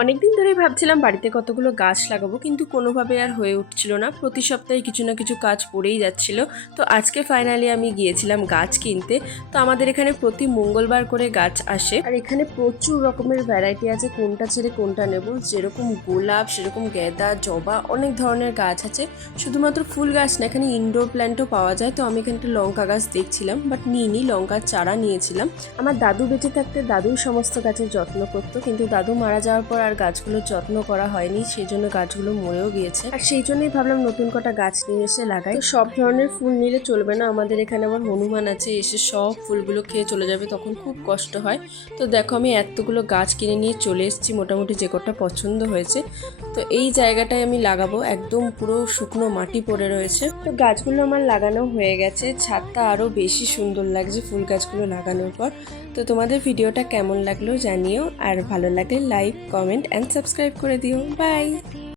অনেকদিন ধরেই ভাবছিলাম বাড়িতে কতগুলো গাছ লাগাবো, কিন্তু কোনোভাবে আর হয়ে উঠছিল না। প্রতি সপ্তাহে কিছু না কিছু কাজ পড়েই যাচ্ছিল। তো আজকে ফাইনালি আমি গিয়েছিলাম গাছ কিনতে। তো আমাদের এখানে প্রতি মঙ্গলবার করে গাছ আসে, আর এখানে প্রচুর রকমের ভ্যারাইটি আছে, কোনটা ছেড়ে কোনটা নেব। যেরকম গোলাপ, সেরকম গেঁদা, জবা, অনেক ধরনের গাছ আছে। শুধুমাত্র ফুল গাছ না, এখানে ইনডোর প্ল্যান্টও পাওয়া যায়। তো আমি এখানে একটা লঙ্কা গাছ দেখছিলাম, বাট নিইনি, লঙ্কার চারা নিয়েছিলাম। আমার দাদু বেঁচে থাকতে দাদুই সমস্ত গাছের যত্ন করতো, কিন্তু দাদু মারা যাওয়ার পর আর গাছগুলোর যত্ন করা হয়নি, সেই জন্য গাছগুলো মরেও গিয়েছে। আর সেই জন্যই ভাবলাম নতুন কটা গাছ নিয়ে এসে লাগাই। তো সব ধরনের ফুল নিলে চলবে না, আমাদের এখানে আবার হনুমান আছে, এসে সব ফুলগুলো খেয়ে চলে যাবে, তখন খুব কষ্ট হয়। তো দেখো আমি এতগুলো গাছ কিনে নিয়ে চলে এসেছি, মোটামুটি যে কটা পছন্দ হয়েছে। তো এই জায়গাটায় আমি লাগাবো, একদম পুরো শুকনো মাটি পড়ে রয়েছে। তো গাছগুলো আমার লাগানো হয়ে গেছে, ছাদটা আরও বেশি সুন্দর লাগছে ফুল গাছগুলো লাগানোর পর। তো তোমাদের ভিডিওটা কেমন লাগলো জানিও, আর ভালো লাগলে লাইক, কমেন্ট অ্যান্ড সাবস্ক্রাইব করে দিও। বাই।